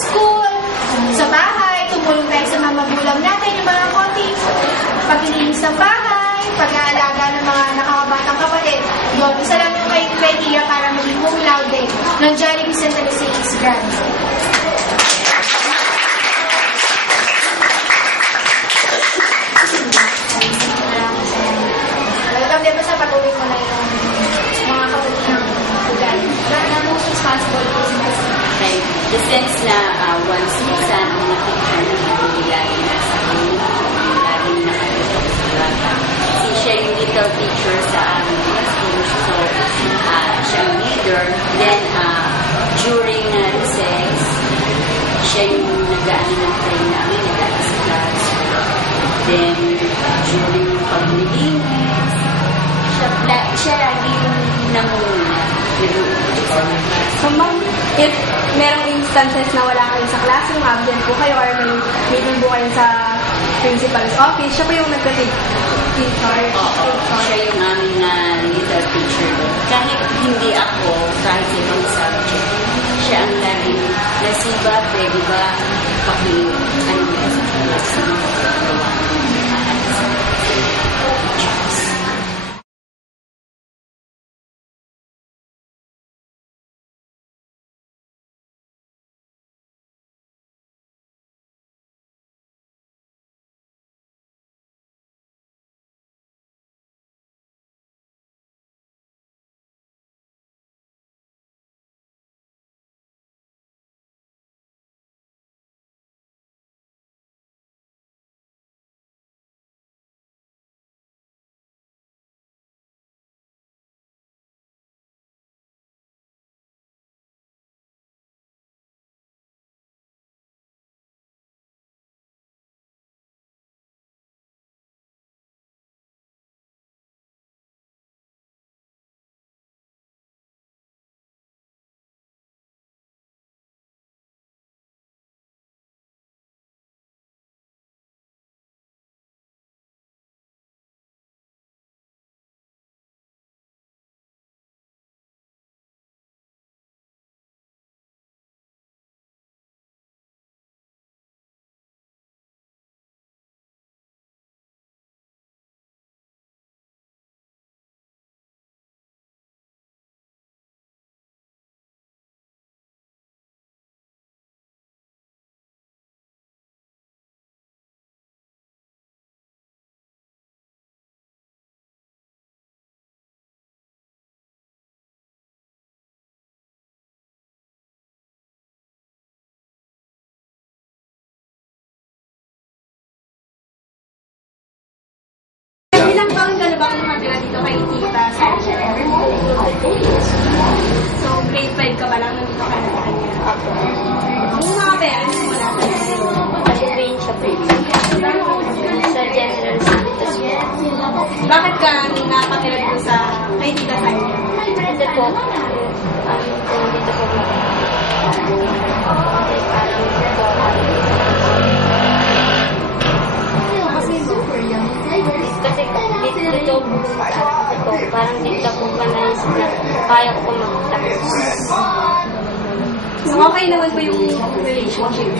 school, sa bahay, tumulong tayo sa mga magulang natin, yung mga konting paglilinis ng bahay, pag-aalaga ng mga nakabatang kapatid. Yun, isa lang yung criteria para maging cum laude ng Jollibee Santa Lucia East Grand. Talagang diba sa patuloy mo na yung mga kapatid ng ugali. Na most responsible po si Mr. Okay. The sense na once minsan mga teacher na lagi na sa community, lagi na nakatutok sa bata. Si siya yung little teacher sa aming school. So, siya yung leader. Then, during recess, siya yung nag-aano ng train namin, nag-aano sa class. Then, during paglilinis, siya lagi yung namuna. So, ma'am, if merong instances na wala kayo sa classroom, absent po kayo, or may meeting po kayo sa principal's office, siya po yung nagka-take charge. Oo, siya yung aming little teacher doon. Kahit hindi ako, kahit ibang subject, siya ang laging nasiba, pwede ba, ano ba sa class mo? Ilang taon ka na ba nakatira dito kay Tita Sasha? So, grade 5 ka ba lang nandito ka na sa kanya? Ako. Yung mga parents mo natin ngayon? Train siya po sa General Santos po. Bakit ka nakatira dito sa kay Tita Sasha? Kasi po, dito po kasi dito po, parang dito po ba naisip na kaya ko magtapos. So, okay naman po yung relationship.